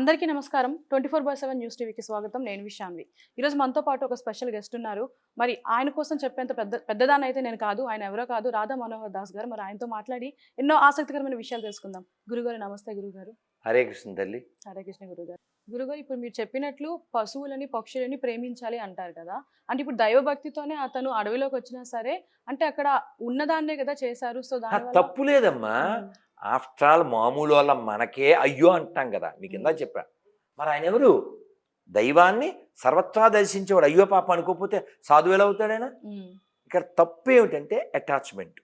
అందరికీ నమస్కారం. 24/7 న్యూస్ టీవీకి స్వాగతం. నేను విశాన్వి. ఈరోజు మనతో పాటు ఒక స్పెషల్ గెస్ట్ ఉన్నారు. మరి ఆయన కోసం చెప్పేంత పెద్దదాన్నైతే నేను కాదు. ఆయన ఎవరో కాదు, రాధా మనోహర్ దాస్ గారు. మరి ఆయనతో మాట్లాడి ఎన్నో ఆసక్తికరమైన విషయాలు తెలుసుకుందాం. గురుగారు నమస్తే గురుగారు. హరే కృష్ణ తల్లి. హరే కృష్ణ గురుగారు. గురుగారు, ఇప్పుడు మీరు చెప్పినట్లు పశువులని, పక్షులని ప్రేమించాలి అంటారు కదా! అంటే ఇప్పుడు దైవభక్తితోనే అతను అడవిలోకి వచ్చినా సరే, అంటే అక్కడ ఉన్నదాన్నే కదా చేశారు. సో దానివల్ల తప్పు లేదమ్మా. హ్మ్. ఆఫ్టర్ ఆల్ మామూలు వాళ్ళ మనకే అయ్యో అంటాం కదా, మీకు ఇందా చెప్పా. మరి ఆయన ఎవరు? దైవాన్ని సర్వత్రా దర్శించేవాడు. అయ్యో పాప అనుకోకపోతే సాధువు ఎలా అవుతాడైనా? హ్మ్. ఇక్కడ తప్పు ఏమిటంటే అటాచ్మెంట్.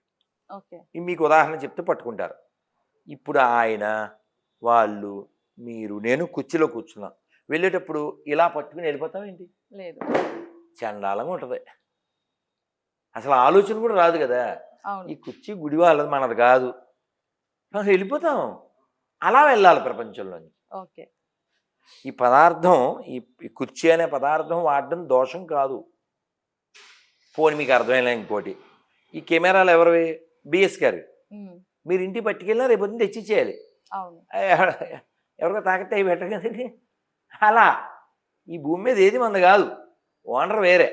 ఓకే. మీకు ఉదాహరణ చెప్తే పట్టుకుంటారు. ఇప్పుడు ఆయన, వాళ్ళు, మీరు, నేను కుర్చీలో కూర్చున్నాం. వెళ్ళేటప్పుడు ఇలా పట్టుకుని వెళ్ళిపోతాం ఏంటి? లేదు. చండాలంగా ఉంటుంది. అసలు ఆలోచన కూడా రాదు కదా. అవును. ఈ కుర్చీ గుడి వాళ్ళది, మనది కాదు. వెళ్ళిపోతాం. అలా వెళ్ళాలి ప్రపంచంలోని. ఓకే. ఈ పదార్థం, ఈ కుర్చీ అనే పదార్థం వాడడం దోషం కాదు. పోనీ మీకు అర్థమైనా ఇంకోటి, ఈ కెమెరాలు ఎవరివి? బిఎస్ గారు. హ్మ్. మీరు ఇంటికి పట్టుకెళ్ళినా రేపు పొద్దున్న తెచ్చిచ్చేయాలి. అవును. ఎవరికో తాకితే అవి పెట్టరు కదండి. అలా ఈ భూమి మీద ఏది మనది కాదు. ఓనర్ వేరే.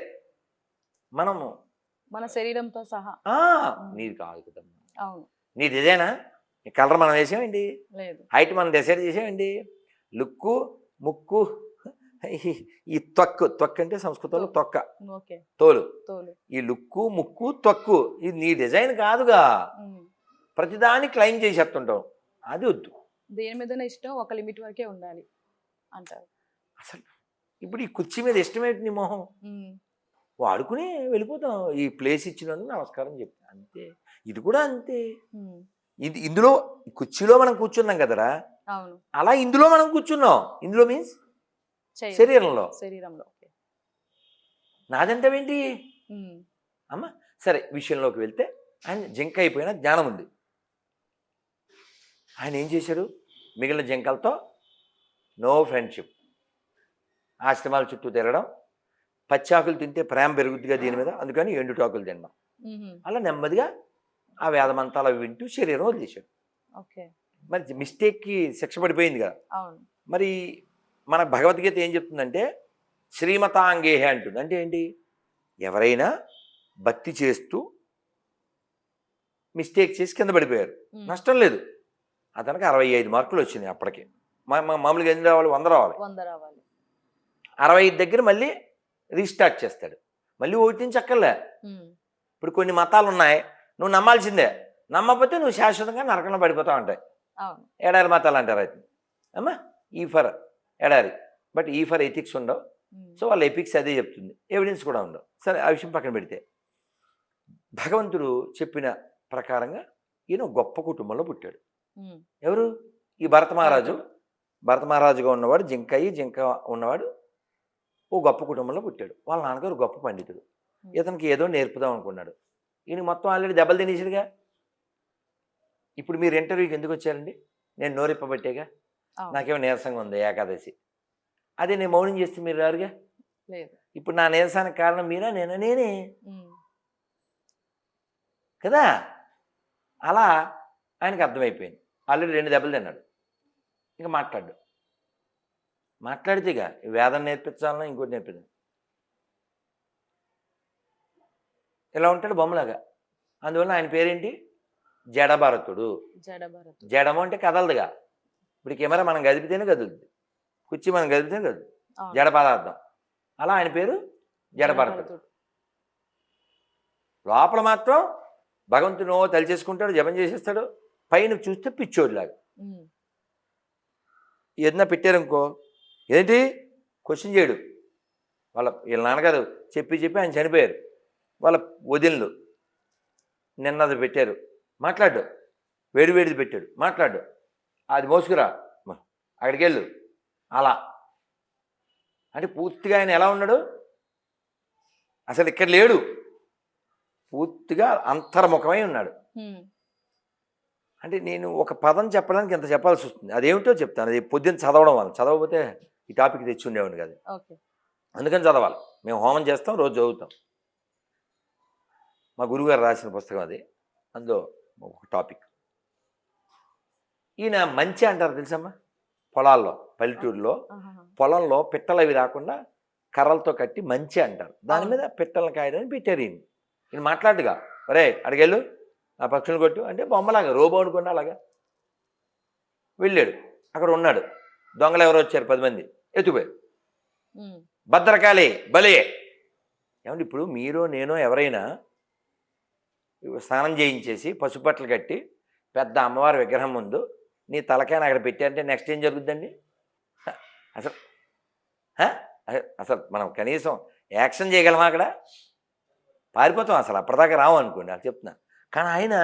మనము మన శరీరంతో సహా. నీది కాదు కదమ్మా. అవును. నీది ఇదేనా? ఈ కలర్ మనం వేసామండి, లేదు. హైట్ మనం డిసైడ్ చేసామండి, లుక్కు, ముక్కు, ఈ త్వక్ అంటే సంస్కృతంలో తొక్క, ఓకే. తోలు. తోలు. ఈ లుక్కు, ముక్కు, త్వక్కు ఇది నీ డిజైన్ కాదుగా. ప్రతిదాన్ని క్లెయిమ్ చేసేస్తుంటాం. అది వద్దు. దేని మీదనే ఇష్టం ఒక లిమిట్ వరకే ఉండాలి అంటారు. అసలు ఇప్పుడు ఈ కుర్చీ మీద ఇష్టమేంటి నీ మొహం? వాడుకుని వెళ్ళిపోతాం. ఈ ప్లేస్ ఇచ్చినందుకు నమస్కారం చెప్తా, అంతే. ఇది కూడా అంతే. ఇందులో కుర్చీలో మనం కూర్చున్నాం కదరా, అవును. అలా ఇందులో మనం కూర్చున్నాం. ఇందులో మీన్స్ శరీరంలో. శరీరంలో. నాదంటావేంటి అమ్మ? సరే, విషయంలోకి వెళ్తే ఆయన జింక అయిపోయినా జ్ఞానం ఉంది. ఆయన ఏం చేశాడు? మిగిలిన జింకలతో నో ఫ్రెండ్షిప్. ఆశ్రమాల చుట్టూ తిరగడం, పచ్చాకులు తింటే ప్రేమ పెరుగుద్దిగా దీని మీద, అందుకని ఎండుటాకులు తినడం. అలా నెమ్మదిగా ఆ వేదమంతాలు అవి వింటూ శరీరం వదిలేశాడు. మరి మిస్టేక్కి శిక్ష పడిపోయింది కదా. మరి మన భగవద్గీత ఏం చెప్తుందంటే శ్రీమతాంగేహ అంటుంది. అంటే ఏంటి? ఎవరైనా భక్తి చేస్తూ మిస్టేక్ చేసి కింద పడిపోయారు, నష్టం లేదు. అతనికి 65 మార్కులు వచ్చినాయి అప్పటికి. మామూలుగా ఎన్ని రావాలి? 100 రావాలి. 65 దగ్గర మళ్ళీ రీస్టార్ట్ చేస్తాడు. మళ్ళీ ఒకటి నుంచి అక్కర్లే. ఇప్పుడు కొన్ని మతాలు ఉన్నాయి, నువ్వు నమ్మాల్సిందే. నమ్మకపోతే నువ్వు శాశ్వతంగా నరకంలో పడిపోతావు ఉంటాయి. ఎడారి మతాలు అంటారు అయితే అమ్మా. ఈ ఫర్ ఎడారి, బట్ ఈ ఫర్ ఎథిక్స్ ఉండవు. సో వాళ్ళ ఎథిక్స్ అదే చెప్తుంది, ఎవిడెన్స్ కూడా ఉండవు. సరే, ఆ విషయం పక్కన పెడితే భగవంతుడు చెప్పిన ప్రకారంగా ఈయన గొప్ప కుటుంబంలో పుట్టాడు. ఎవరు? ఈ భరత మహారాజుగా ఉన్నవాడు, జింక ఉన్నవాడు ఓ గొప్ప కుటుంబంలో పుట్టాడు. వాళ్ళ నాన్నగారు గొప్ప పండితుడు. ఇతనికి ఏదో నేర్పుదాం అనుకున్నాడు. ఈయన మొత్తం ఆల్రెడీ దెబ్బలు తినేసాడుగా. ఇప్పుడు మీరు ఇంటర్వ్యూకి ఎందుకు వచ్చారండి? నేను నోరిప్పబట్టేగా. నాకేమో నీరసంగా ఉంది ఏకాదశి. అదే నేను మౌనం చేస్తే మీరు రారుగా. ఇప్పుడు నా నీరసానికి కారణం మీరా నేనా? నేనే కదా. అలా ఆయనకు అర్థమైపోయింది. ఆల్రెడీ 2 దెబ్బలు తిన్నాడు. ఇంకా మాట్లాడితే ఇక వేదం నేర్పించాలన్నా ఇంకోటి నేర్పించాలి. ఇలా ఉంటాడు బొమ్మలాగా. అందువల్ల ఆయన పేరేంటి? జడభరతుడు. జడము అంటే కదలదుగా. ఇప్పుడు కెమెరా మనం కదిపితేనే కదులుతుంది, కుర్చీ మనం కదిపితేనే కదులుతుంది, జడ పదార్థం. అలా ఆయన పేరు జడభరతుడు. లోపల మాత్రం భగవంతునో తలిచేసుకుంటాడు, జపం చేసేస్తాడు. పైన చూస్తే పిచ్చోడిలాగా. ఏదన్నా పెట్టారనుకో, ఏంటి క్వశ్చన్ చేయడు. వీళ్ళ నాన్నగారు చెప్పి ఆయన చనిపోయారు. వాళ్ళ వదినలు నిన్నది పెట్టారు, మాట్లాడు. వేడిది పెట్టాడు, మాట్లాడు. అది మోసుకురా, అక్కడికి వెళ్ళు. అలా అంటే పూర్తిగా ఆయన ఎలా ఉన్నాడు? అసలు ఇక్కడ లేడు, పూర్తిగా అంతర్ముఖమై ఉన్నాడు. అంటే నేను ఒక పదం చెప్పడానికి ఎంత చెప్పాల్సి వస్తుంది, అదేమిటో చెప్తాను. అది పొద్దున్న చదవడం వల్ల, చదవకపోతే ఈ టాపిక్ తెచ్చి ఉండేవాడిని కాదు. అందుకని చదవాలి. మేము హోమం చేస్తాం, రోజు చదువుతాం. మా గురువుగారు రాసిన పుస్తకం అది. అందులో ఒక టాపిక్. ఈయన మంచి అంటారు తెలుసమ్మా? పొలాల్లో పల్లెటూరులో ఆహాహా. పొలంలో పిట్టలు అవి రాకుండా కర్రలతో కట్టి మంచి అంటారు దాని అవును. మీద పిట్టలను కాయడానికి పెట్టారు ఈయన మాట్లాడుగా ఒరే అడిగెళ్ళు ఆ పక్షులు కొట్టు అంటే బొమ్మలాగా రోబో అనుకోండి అలాగా వెళ్ళాడు అక్కడ ఉన్నాడు దొంగలు ఎవరో వచ్చారు 10 మంది ఎత్తుపోయారు ఉమ్. భద్రకాళి బలే ఏమంటే ఇప్పుడు మీరు నేను ఎవరైనా స్నానం చేయించేసి పసుపట్టలు కట్టి పెద్ద అమ్మవారి విగ్రహం ముందు నీ తలకాయని అక్కడ పెట్టారంటే నెక్స్ట్ ఏం జరుగుద్దండి హ, అసలు హ? అసలు మనం కనీసం యాక్షన్ చేయగలమా అక్కడ పారిపోతాం అసలు అప్పటిదాకా రావు అనుకోండి అది చెప్తున్నా కానీ ఆయన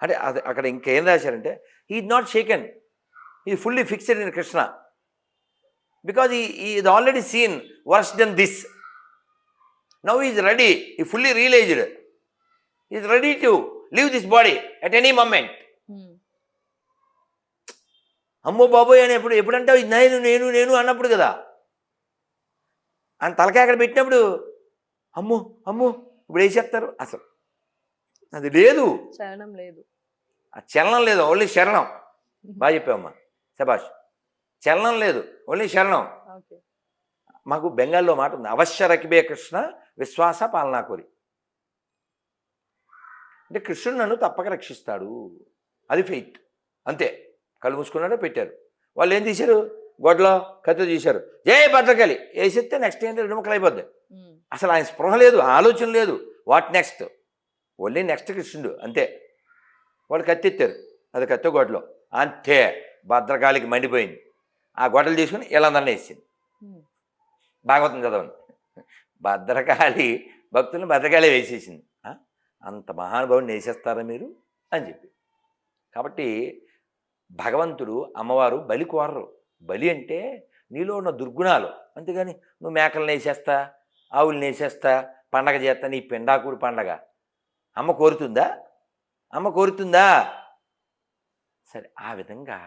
అంటే అది అక్కడ ఇంకేం రాశారంటే ఈ not shaken he fully fixed in Krishna because he is already seen worse than this now is ready he fully realised is ready to leave this body at any moment um. అమ్మో బాబోయ్ అని ఎప్పుడంటే నేను నేను నేను అన్నప్పుడు కదా ఆయన తలకాయ అక్కడ పెట్టినప్పుడు అమ్మో అమ్మో ఇప్పుడు వేసేస్తారు అసలు అది లేదు చలనం లేదు. ఆ చలనం లేదు ఓన్లీ శరణం బాగా చెప్పావమ్మా శభాష్ చలనం లేదు ఓన్లీ శరణం ఓకే. మాకు బెంగాల్లో మాట ఉంది అవశ్య రకిబే కృష్ణ విశ్వాస పాలనా కోరి అంటే కృష్ణుడు నన్ను తప్పక రక్షిస్తాడు అది ఫెయిత్ అంతే కళ్ళు మూసుకున్నారో పెట్టారు వాళ్ళు ఏం తీశారు గొడ్లో కత్తి తీశారు జై భద్రకాళి వేసేస్తే నెక్స్ట్ ఏంటి 2 ముక్కలు అయిపోద్ది ఉమ్. అసలు ఆయన స్పృహ లేదు ఆలోచన లేదు వాట్ నెక్స్ట్ ఓన్లీ నెక్స్ట్ కృష్ణుడు అంతే వాళ్ళు కత్తి ఎత్తారు అది కత్తి గొడ్లో అంతే భద్రకాళికి మండిపోయింది ఆ గొడ్డలు తీసుకుని ఇలా దండ వేసింది ఉమ్. భాగవతం చదవండి భద్రకాళి భక్తులను భద్రకాళి వేసేసింది అంత మహానుభావుని వేసేస్తారా మీరు అని చెప్పి కాబట్టి భగవంతుడు అమ్మవారు బలి కోరరు బలి అంటే నీలో ఉన్న దుర్గుణాలు అంతేగాని నువ్వు మేకలను వేసేస్తా ఆవులను వేసేస్తా పండగ చేస్తా నీ పిండాకుడు పండగ అమ్మ కోరుతుందా అమ్మ కోరుతుందా సరే ఆ విధంగా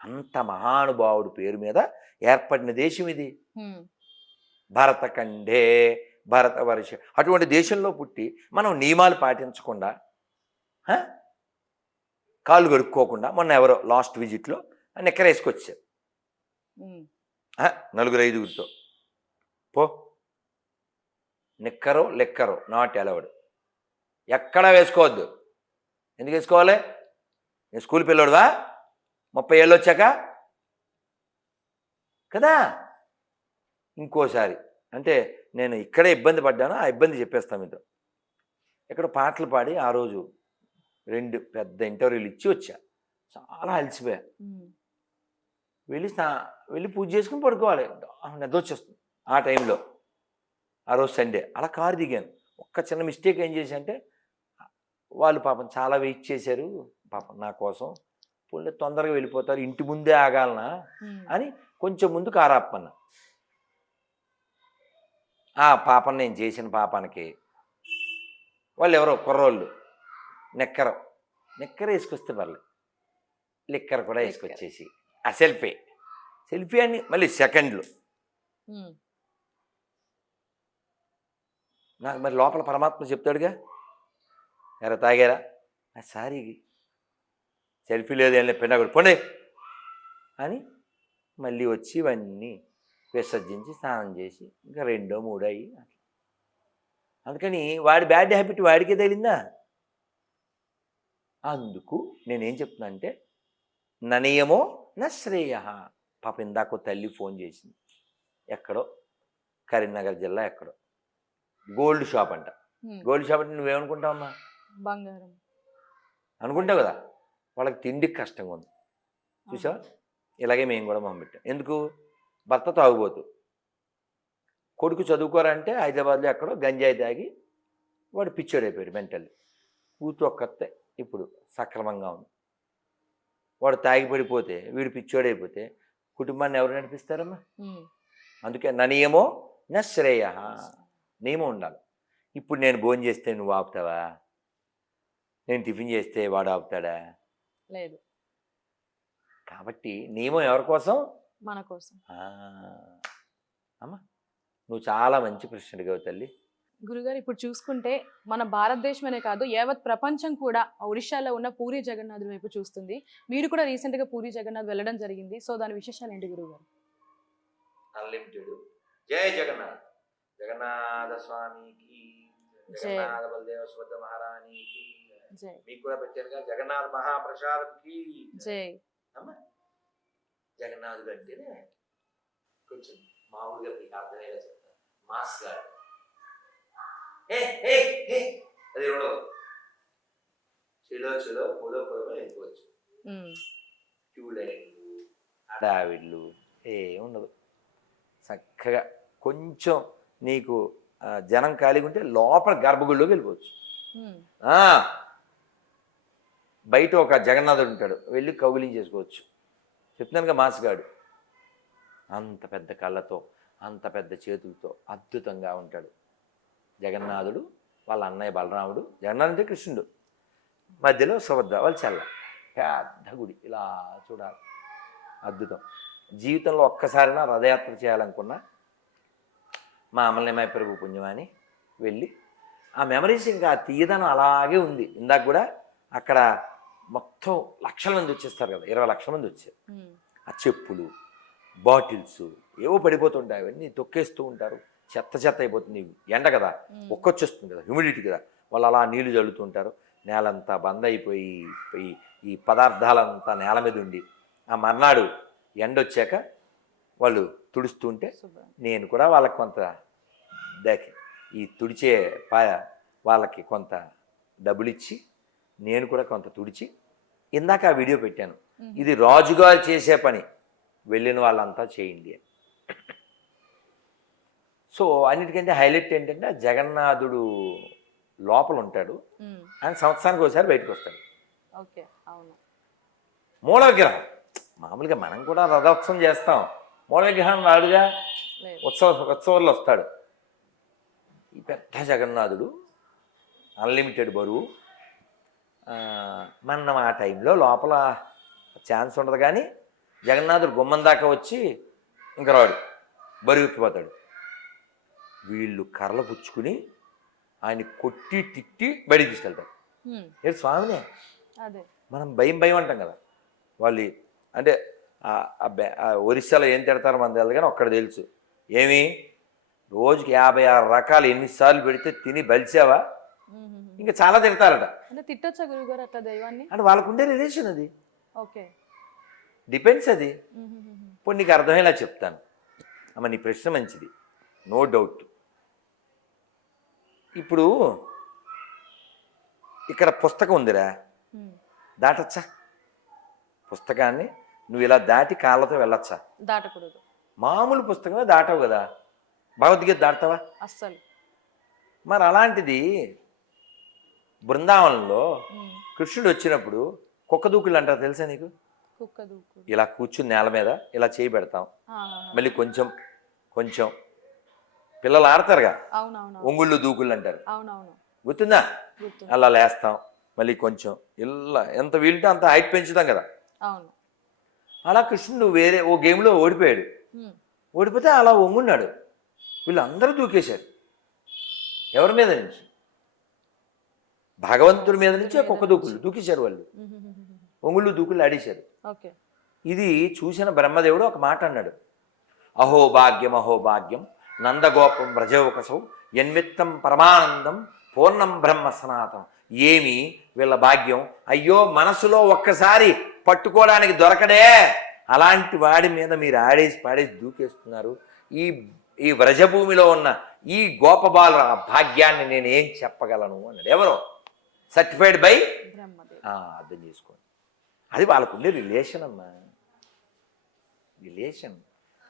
అంత మహానుభావుడు పేరు మీద ఏర్పడిన దేశం ఇది ఉమ్. భరతఖండే భరతవర్ష అటువంటి దేశంలో పుట్టి మనం నియమాలు పాటించకుండా కాళ్ళు కడుక్కోకుండా మొన్న ఎవరో లాస్ట్ విజిట్లో నిక్కర వేసుకొచ్చారు ఉమ్. 4-5 పో నిక్కరో లెక్కరో నాట్ అలౌడ్ ఎక్కడా వేసుకోవద్దు ఎందుకు వేసుకోవాలి నేను స్కూల్ పిల్లోడువా 30 ఏళ్ళు వచ్చాక కదా ఇంకోసారి అంటే నేను ఇక్కడే ఇబ్బంది పడ్డాను ఆ ఇబ్బంది చెప్పేస్తాను మీతో ఇక్కడ పాటలు పాడి ఆ రోజు 2 పెద్ద ఇంటర్వ్యూలు ఇచ్చి వచ్చా చాలా అలసిపోయా ఉమ్. వెళ్ళి పూజ చేసుకుని పడుకోవాలి నిద్ర వచ్చేస్తుంది ఆ టైంలో ఆ రోజు సండే అలా కారు దిగాను ఒక్క చిన్న మిస్టేక్ ఏం చేశా అంటే వాళ్ళు పాపం చాలా వెయిట్ చేశారు పాపం నా కోసం పుల్ల తొందరగా వెళ్ళిపోతారు ఇంటి ముందే ఆగాలనా ఉమ్. అని కొంచెం ముందు కారు ఆపమన్నా ఆ పాపం నేను చేసిన పాపానికి వాళ్ళు ఎవరో కుర్రోళ్ళు నిక్కర వేసుకొస్తే పర్లేదు లిక్కర్ కూడా వేసుకొచ్చేసి ఆ సెల్ఫీ అని మళ్ళీ సెకండ్లు ఉమ్. నాకు మరి లోపల పరమాత్మ చెప్తాడుగా ఎరా తాగారా సారీ సెల్ఫీ లేదు ఏం లేదు పెన్నా పొండే అని మళ్ళీ వచ్చి ఇవన్నీ విసర్జించి స్నానం చేసి ఇంకా 2, 3 అయ్యి అందుకని వాడి బ్యాడ్ హ్యాబిట్ వాడికే తగిలిందా అందుకు నేనేం చెప్తున్నా అంటే ననియమో నా శ్రేయ పాప ఇందాక తల్లి ఫోన్ చేసింది ఎక్కడో కరీంనగర్ జిల్లా ఎక్కడో గోల్డ్ షాప్ అంట ఉమ్. గోల్డ్ షాప్ అంటే నువ్వేమనుకుంటావమ్మా బంగారం. అనుకుంటావు కదా వాళ్ళకి తిండికి కష్టంగా ఉంది చూసావా ఇలాగే మేము కూడా మొదలుపెట్టాం ఎందుకు భర్త తాగుబోతు కొడుకు చదువుకోరంటే హైదరాబాద్లో ఎక్కడో గంజాయి తాగి వాడు పిచ్చోడైపోయాడు మెంటల్లీ కూతురు ఒక్కతే ఇప్పుడు సక్రమంగా ఉంది వాడు తాగి పడిపోతే వీడు పిచ్చోడైపోతే కుటుంబాన్ని ఎవరు నడిపిస్తారమ్మా ఉమ్. అందుకే నా నియమో నా శ్రేయ నియమం ఉండాలి ఇప్పుడు నేను భోజనం చేస్తే నువ్వు ఆపుతావా నేను టిఫిన్ చేస్తే వాడు ఆపుతాడా లేదు. కాబట్టి నియమం ఎవరి కోసం మన కోసం. అమ్మా నువ్వు చాలా మంచి ప్రశ్న అడిగావు తల్లి గురుగారు ఇప్పుడు చూసుకుంటే మన భారతదేశమనే కాదు యావత్ ప్రపంచం కూడా ఒడిశాలో ఉన్న పూరి జగన్నాథుడి వైపు చూస్తుంది. మీరు కూడా రీసెంట్ గా పూరి జగన్నాథ్ వెళ్ళడం జరిగింది. సో దాని విశేషాలు ఏంటి గురుగారు? అన్లిమిటెడ్. జై జగన్నాథ్. జగన్నాథ స్వామికి, జగన్నాథ బలదేవ సుభద్ర మహారాణికి. జై. మీకు కూడా పెట్టారుగా జగన్నాథ మహాప్రసాదంకి. జై. అమ్మా జగన్నాథుడు అంటేనే కొంచెం మామూలుగా మీకు అర్థమయ్యేలా చెప్తాను. మాస్ గారు అది ఉండదు. చెలో చెలో పొలో పొలో వెళ్ళిపోవచ్చు. క్యూ లైన్లు హడావిడ్లు ఉండదు. చక్కగా కొంచెం నీకు జనం ఖాళీగా ఉంటే లోపల గర్భగుడిలోకి వెళ్ళిపోవచ్చు. బయట ఒక జగన్నాథుడు ఉంటాడు, వెళ్ళి కౌగిలించేసుకోవచ్చు. చెప్తున్నానుగా మాస్గాడు అంత పెద్ద కళ్ళతో అంత పెద్ద చేతులతో అద్భుతంగా ఉంటాడు జగన్నాథుడు. వాళ్ళ అన్నయ్య బలరాముడు, జగన్నాథుడు అంటే కృష్ణుడు, మధ్యలో సుభద్ర వాళ్ళ చెల్ల. పెద్ద గుడి ఇలా చూడాలి, అద్భుతం. జీవితంలో ఒక్కసారైనా రథయాత్ర చేయాలనుకున్నా మా అమలనేమాయ పెరుగు పుణ్యమాని వెళ్ళి ఆ మెమరీస్ ఇంకా ఆ తీయదనం అలాగే ఉంది. ఇందాక కూడా అక్కడ మొత్తం లక్షల మంది వచ్చేస్తారు కదా, 20 లక్షల మంది వచ్చారు. ఆ చెప్పులు బాటిల్స్ ఏవో పడిపోతుంటాయి, అవన్నీ తొక్కేస్తూ ఉంటారు. చెత్త చెత్త అయిపోతుంది, ఎండ కదా, ఒక్కొచ్చేస్తుంది కదా, హ్యూమిడిటీ కదా, వాళ్ళు అలా నీళ్లు చల్లుతుంటారు. నేలంతా బంద్ అయిపోయి ఈ పదార్థాలంతా నేల మీద ఉండి ఆ మర్నాడు ఎండ వచ్చాక వాళ్ళు తుడుస్తుంటే నేను కూడా వాళ్ళకి కొంత ఈ తుడిచే వాళ్ళకి కొంత డబ్బులు ఇచ్చి నేను కూడా కొంత తుడిచి ఇందాక ఆ వీడియో పెట్టాను. ఇది రాజుగారు చేసే పని, వెళ్ళిన వాళ్ళంతా చేయండి అని. సో అన్నిటికంటే హైలైట్ ఏంటంటే జగన్నాథుడు లోపల ఉంటాడు, ఆయన సంవత్సరానికి ఒకసారి బయటకు వస్తాడు. మూల విగ్రహం మామూలుగా మనం కూడా రథోత్సవం చేస్తాం, మూల విగ్రహం రాడుగా, ఉత్సవాల్లో వస్తాడు. ఈ పెద్ద జగన్నాథుడు అన్లిమిటెడ్ బరువు. మనం ఆ టైంలో లోపల ఛాన్స్ ఉండదు, కానీ జగన్నాథుడు గుమ్మం దాకా వచ్చి ఇంకా రాడు, బరువు ఎక్కిపోతాడు. వీళ్ళు కర్రలు పుచ్చుకుని ఆయన కొట్టి తిట్టి బయటికి తీసుకెళ్తారు. ఏడు స్వామినే మనం భయం భయం అంటాం కదా, వాళ్ళు అంటే ఒరిస్సాలో ఏం తిడతారో మన తెలియదు, కానీ ఒక్కడ తెలుసు. ఏమి రోజుకి 56 రకాలు ఎన్నిసార్లు పెడితే తిని బలిసావా, ఇంకా చాలా తిడతారట. తిట్టొచ్చా గురుగారు అట్లా దైవాన్ని? అంటే వాళ్ళకు ఉండే రిలేషన్ అది, ఓకే, డిపెండ్స్ అది. ఇప్పుడు నీకు అర్థమయ్యేలా చెప్తాను అమ్మ, నీ ప్రశ్న మంచిది, నో డౌట్. ఇప్పుడు ఇక్కడ పుస్తకం ఉందిరా, దాటచ్చా? పుస్తకాన్ని నువ్వు ఇలా దాటి కాళ్ళతో వెళ్ళొచ్చా? దాటకూడదు. మామూలు పుస్తకమే దాటవు కదా, భగవద్గీత దాటుతావా? అస్సలు. మరి అలాంటిది బృందావనంలో కృష్ణుడు వచ్చినప్పుడు కుక్క దూకులు అంటారు, తెలుసా నీకు? కుక్క దూకులు ఇలా కూర్చుని నేల మీద ఇలా చేయి పెడతాం, మళ్ళీ కొంచెం కొంచెం పిల్లలు ఆడతారుగా, ఒంగుళ్ళు దూకుళ్ళు అంటారు, గుర్తుందా? అలా లేస్తాం, మళ్ళీ కొంచెం ఇలా ఎంత వీలుంటే అంత హైట్ పెంచుతాం కదా. అలా కృష్ణుడు వేరే ఓ గేమ్లో ఓడిపోయాడు, ఓడిపోతే అలా ఒంగున్నాడు, వీళ్ళందరూ దూకేశారు. ఎవరి మీద నుంచి? భగవంతుడి మీద నుంచి కుక్క దూకుళ్ళు దూకేశారు, వాళ్ళు ఒంగుళ్ళు దూకుళ్ళు ఆడేశారు. ఇది చూసిన బ్రహ్మదేవుడు ఒక మాట అన్నాడు, అహోభాగ్యం అహోభాగ్యం నందగోపం వ్రజోకసౌ యన్మిత్తం పరమానందం పూర్ణం బ్రహ్మ సనాతం. ఏమి వీళ్ళ భాగ్యం, అయ్యో మనసులో ఒక్కసారి పట్టుకోవడానికి దొరకడే, అలాంటి వాడి మీద మీరు ఆడేసి పాడేసి దూకేస్తున్నారు. ఈ వ్రజభూమిలో ఉన్న ఈ గోపబాల భాగ్యాన్ని నేను ఏం చెప్పగలను అన్నాడు. ఎవరో సర్టిఫైడ్ బై అర్థం చేసుకోండి. అది వాళ్ళకుండే రిలేషన్ అమ్మా, రిలేషన్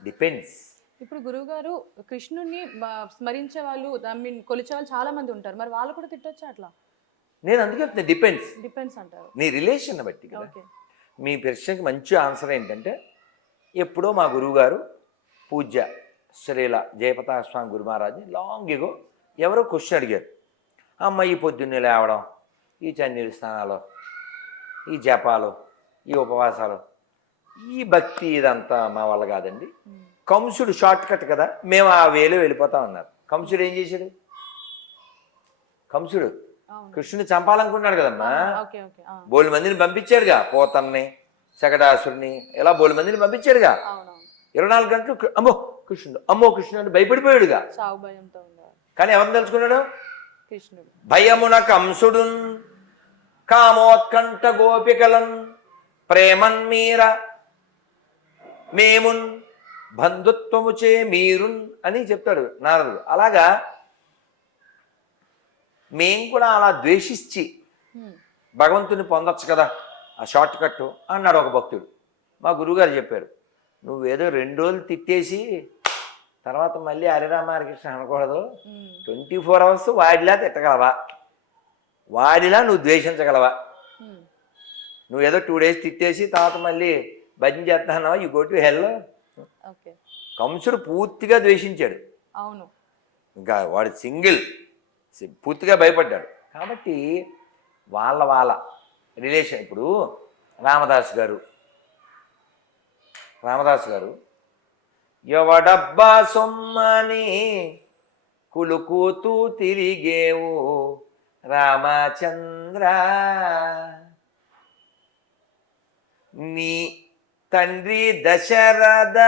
డిపెండ్స్. ఇప్పుడు గురువు గారు కృష్ణుని స్మరించే వాళ్ళు, కొలిచే వాళ్ళు చాలా మంది ఉంటారు, మరి వాళ్ళు కూడా తిట్టొచ్చా అట్లా? నేను అందుకే డిపెండ్స్ అంటారు, నీ రిలేషన్ బట్టి కదా. మీ ప్రశ్నకి మంచి ఆన్సర్ ఏంటంటే, ఎప్పుడో మా గురువుగారు పూజ్య శ్రీల జయపతాక స్వామి గురు మహారాజ్ని లాంగ్ ఎగో ఎవరో క్వశ్చన్ అడిగారు. అమ్మ ఈ పొద్దున్నే లేవడం, ఈ చన్నీళ్ళ స్నానాలు, ఈ జపాలు, ఈ ఉపవాసాలు, ఈ భక్తి ఇదంతా మా వల్ల కాదండి, కంసుడు షార్ట్ కట్ కదా, మేము ఆ వేలో వెళ్ళిపోతాం అన్నారు. కంసుడు ఏం చేశాడు? కంసుడు అవును. కృష్ణుని చంపాలనుకున్నాడు కదమ్మా. Okay okay. బోలు మందిని పంపించాడుగా, పోతన్ని, శకటాసురుని, ఇలా బోలు మందిని పంపించాడుగా. అవునవును. 24 గంటలు అమ్మో కృష్ణుడు అని భయపడిపోయాడుగా. సాగు భయంతో ఉన్నారు కానీ ఎవరిని తెలుసుకున్నాడు? కృష్ణుడు. భయమున కంసుడున్ కామోత్కంఠ గోపికలన్ ప్రేమన్మీర మేమున్ బంధుత్వముచే మీరున్ అని చెప్తాడు నారదుడు. అలాగా మేం కూడా అలా ద్వేషించి భగవంతుని పొందొచ్చు కదా ఆ షార్ట్ కట్ అన్నాడు ఒక భక్తుడు. మా గురువుగారు చెప్పారు, నువ్వేదో 2 రోజులు తిట్టేసి తర్వాత మళ్ళీ హరిరామ హరికృష్ణ అనకూడదు. 24 అవర్స్ వాడిలా తిట్టగలవా, వాడిలా నువ్వు ద్వేషించగలవా? నువ్వేదో 2 డేస్ తిట్టేసి తర్వాత మళ్ళీ భజన చేస్తున్నావా, యు గో టు హెల్. కంసుడు పూర్తిగా ద్వేషించాడు. అవును. ఇంకా వాడు పూర్తిగా భయపడ్డాడు. కాబట్టి వాళ్ళ రిలేషన్. ఇప్పుడు రామదాస్ గారు ఎవడబ్బా సొమ్మని కులుకుతూ తిరిగేవు రామచంద్ర, నీ తండ్రి దశరథ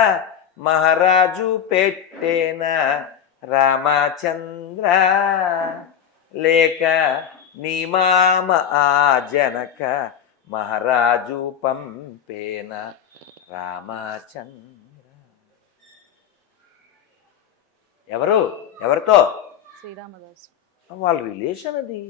మహారాజు పెట్టేన రామచంద్ర, లేక నీ మామ ఆ జనక మహారాజు పంపేన రామచంద్ర. ఎవరితో? శ్రీరామదాసు. వాళ్ళ రిలేషన్ అది.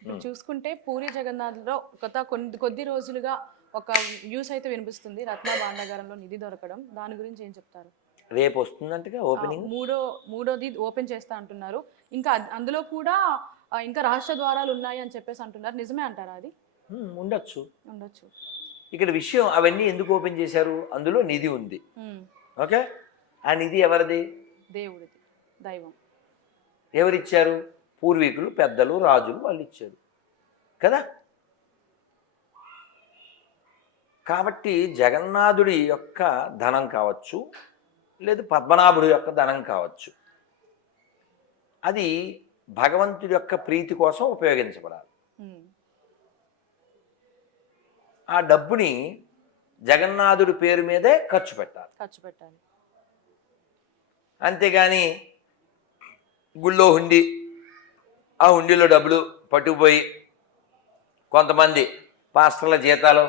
ఇప్పుడు చూసుకుంటే పూరి జగన్నాథ్లో గత కొద్ది రోజులుగా ఒక న్యూస్ అయితే వినిపిస్తుంది, రత్న భాండాగారంలో నిధి దొరకడం. దాని గురించి ఏం చెప్తారు? రేపు వస్తుందంటగా ఓపెనింగ్. మూడోది ఓపెన్ చేస్తా అంటున్నారు. ఇంకా అందులో కూడా ఇంకా రహస్య ద్వారాలు ఉన్నాయి అని చెప్పేసి అంటున్నారు. నిజమే అంటారా అది? ఉండొచ్చు. ఇక్కడ విషయం అవన్నీ ఎందుకు ఓపెన్ చేశారు? అందులో నిధి ఉంది. ఓకే, ఆ నిధి ఎవరిది? దేవుడిది, దైవం. ఎవరిచ్చారు? పూర్వీకులు, పెద్దలు, రాజులు వాళ్ళు ఇచ్చారు కదా. కాబట్టి జగన్నాథుడి యొక్క ధనం కావచ్చు, లేదు పద్మనాభుడి యొక్క ధనం కావచ్చు, అది భగవంతుడి యొక్క ప్రీతి కోసం ఉపయోగించబడాలి. ఆ డబ్బుని జగన్నాథుడి పేరు మీదే ఖర్చు పెట్టాలి. అంతేగాని గుళ్ళో హుండీ, ఆ హుండీలో డబ్బులు పట్టుకుపోయి కొంతమంది పాస్టర్ల జీతాలు,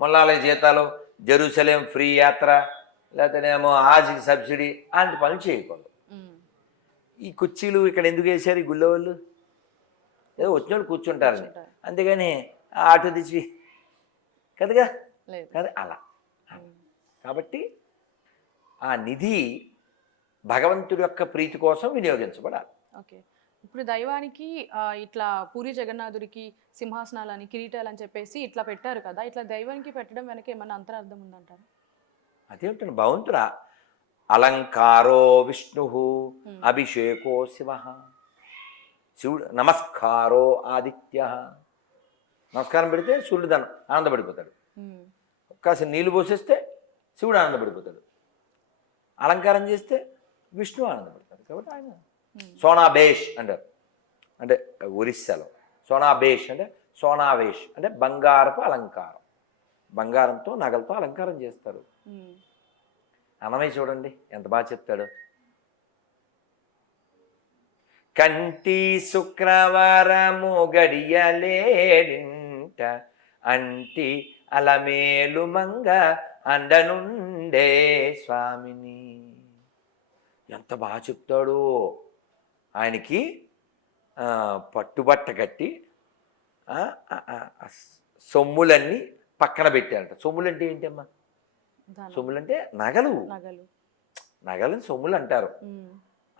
ముల్లాల జీతాలు, జెరూసలేం ఫ్రీ యాత్ర, లేకపోతేనేమో హాజ్కి సబ్సిడీ అలాంటి పనులు చేయకూడదు. ఈ కుర్చీలు ఇక్కడ ఎందుకు వేశారు ఈ గుళ్ళో వాళ్ళు? ఏదో వచ్చిన వాళ్ళు కూర్చుంటారని, అంతేగాని ఆటో తెచ్చి కదగా కదా అలా. కాబట్టి ఆ నిధి భగవంతుడి యొక్క ప్రీతి కోసం వినియోగించబడాలి. ఓకే. ఇప్పుడు దైవానికి ఇట్లా పూరి జగన్నాథుడికి సింహాసనాలని, కిరీటాలని చెప్పేసి ఇట్లా పెట్టారు కదా, ఇట్లా దైవానికి పెట్టడం వెనక ఏమన్నా అంతరార్థం ఉందంటారు? అదేమిటండి, భగవంతుడా అలంకారో విష్ణు అభిషేకో శివుడు, నమస్కారో ఆదిత్య. నమస్కారం పెడితే సూర్యుడు ఆనందపడిపోతాడు, కాస్త నీళ్లు పోసేస్తే శివుడు ఆనందపడిపోతాడు, అలంకారం చేస్తే విష్ణు ఆనందపడతాడు. కాబట్టి ఆయన సోనాబేష్ అంటారు. అంటే ఒరిస్సాలో సోనాబేష్ అంటే సోనావేష్ అంటే బంగారపు అలంకారం. బంగారంతో నగలతో అలంకారం చేస్తారు. అన్నమయ్య చూడండి ఎంత బాగా చెప్తాడు. కంటి శుక్రవారము గడియలేడింట అంటి అలమేలు మంగ అండనుండే స్వామిని. ఎంత బాగా చెప్తాడు. ఆయనకి పట్టుబట్ట కట్టి సొమ్ములన్నీ పక్కన పెట్టారంట. సొమ్ములంటే ఏంటమ్మా? సొమ్ములంటే నగలని సొమ్ములు అంటారు.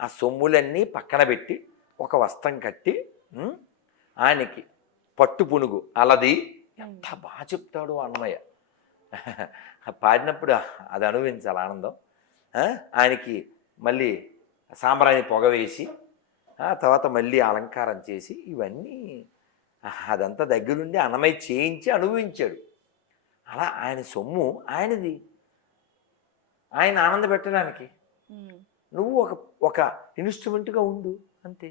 ఆ సొమ్ములన్నీ పక్కన పెట్టి ఒక వస్త్రం కట్టి ఆయనకి పట్టు పునుగు అలది. ఎంత బాగా చెప్తాడు అన్నమయ్య. పాడినప్పుడు అది అనుభవించాలి ఆనందం. ఆయనకి మళ్ళీ సాంబ్రాణి పొగ వేసి తర్వాత మళ్ళీ అలంకారం చేసి ఇవన్నీ అదంతా దగ్గరుండి అన్నమయ్య చేయించి అనుభవించాడు. అలా ఆయన సొమ్ము ఆయనది, ఆయన ఆనంద పెట్టడానికి నువ్వు ఒక ఇన్స్ట్రుమెంట్గా ఉండు అంతే.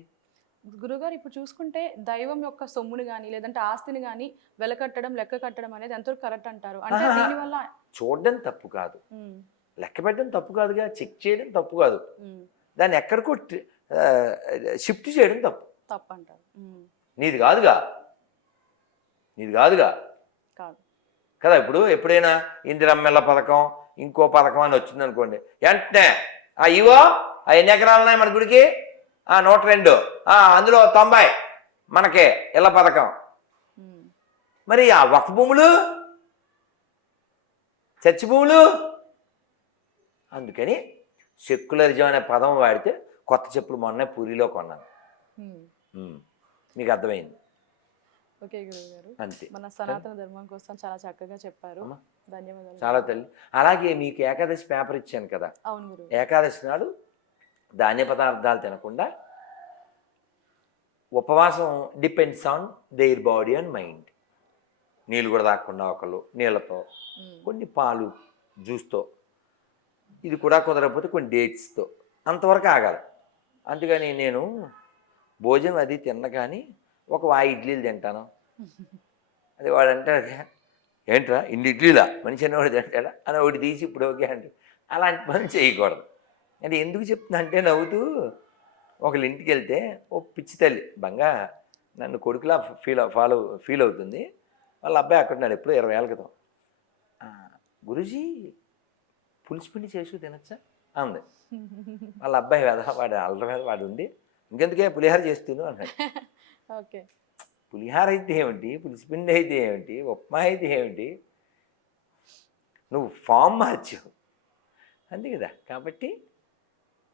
గురుగారు ఇప్పుడు చూసుకుంటే దైవం యొక్క సొమ్ముని కానీ లేదంటే ఆస్తిని కానీ వెలకట్టడం లెక్క కట్టడం అనేది ఎంతవరకు కరెక్ట్ అంటారు? అంటే ఆహా. దీనివల్ల చూడడం తప్పు కాదు, ఉమ్, లెక్క పెట్టడం తప్పు కాదుగా, చెక్ చేయడం తప్పు కాదు, ఉమ్, దాన్ని ఎక్కడికో షిఫ్ట్ చేయడం తప్పు. తప్పు అంటారు. నీది కాదుగా, నీది కాదుగా కాదు. కదా. ఇప్పుడు ఎప్పుడైనా ఇందిరమ్మెల్ల పథకం ఇంకో పథకం అని వచ్చింది అనుకోండి, వెంటనే ఇవో ఎన్ని ఎకరాలు ఉన్నాయి మన గుడికి, 102, అందులో 90 మనకే ఇళ్ళ పథకం. ఉమ్, మరి ఆ వక్ఫ్ భూములు, చర్చి భూములు. అందుకని సెక్యులరిజం అనే పదం వాడితే కొత్త చెప్పులు మొన్నే పూరిలో కొన్నాను. ఉమ్. మీకు అర్థమైంది ఓకే గురుగారు, అంతే. మన సనాతన ధర్మం కోసం చాలా చక్కగా చెప్పారు. అమ్మా. ధన్యవాదాలు. చాలా తల్లి. అలాగే మీకు ఏకాదశి పేపర్ ఇచ్చాను కదా, అవును గురువు. ఏకాదశి నాడు ధాన్య పదార్థాలు తినకుండా ఉపవాసం depends on their body and mind. నీళ్ళు కూడా తాగకుండా ఒకళ్ళు నీళ్ళతో, కొన్ని పాలు జ్యూస్తో, ఇది కూడా కుదరకపోతే కొన్ని డేట్స్తో, అంతవరకు ఆగాలి. అందుకని నేను భోజనం అది తిన్న కానీ ఒక వాయి ఇడ్లీలు తింటాను. అది వాడు అంటాడు, ఏంట్రా ఇన్ని ఇడ్లీలా మనిషి అనేవాడు తింటాడా అని ఒకటి తీసి ఇప్పుడు ఓకే అంటే, అలాంటి పని చేయకూడదు. అంటే ఎందుకు చెప్తున్నా అంటే, నవ్వుతూ ఒకళ్ళ ఇంటికి వెళ్తే ఓ పిచ్చి తల్లి బంగా నన్ను కొడుకులా ఫీల్ అవుతుంది. వాళ్ళ అబ్బాయి అక్కడ ఉన్నాడు ఎప్పుడో 20 ఏళ్ళ క్రితం. గురూజీ పులిసిపిండి చేసుకు తినచ్చా అంది. వాళ్ళ అబ్బాయి వాడు అల్లరి మీద వాడు ఉండి, ఇంకెందుకే పులిహార చేస్తున్నాను అన్నాడు. ఓకే. పులిహార అయితే ఏమిటి, పులిసిపిండి అయితే ఏమిటి, ఉప్మా అయితే ఏమిటి, నువ్వు ఫామ్ మార్చావు అంతే కదా. కాబట్టి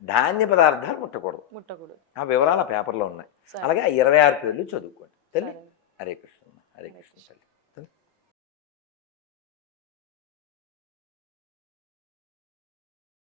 ధాన్య పదార్థాలు ముట్టకూడదు. ఆ వివరాలు ఆ పేపర్లో ఉన్నాయి. అలాగే ఆ 26 పేర్లు చదువుకోండి తల్లి. హరే కృష్ణ, హరే కృష్ణ తల్లి.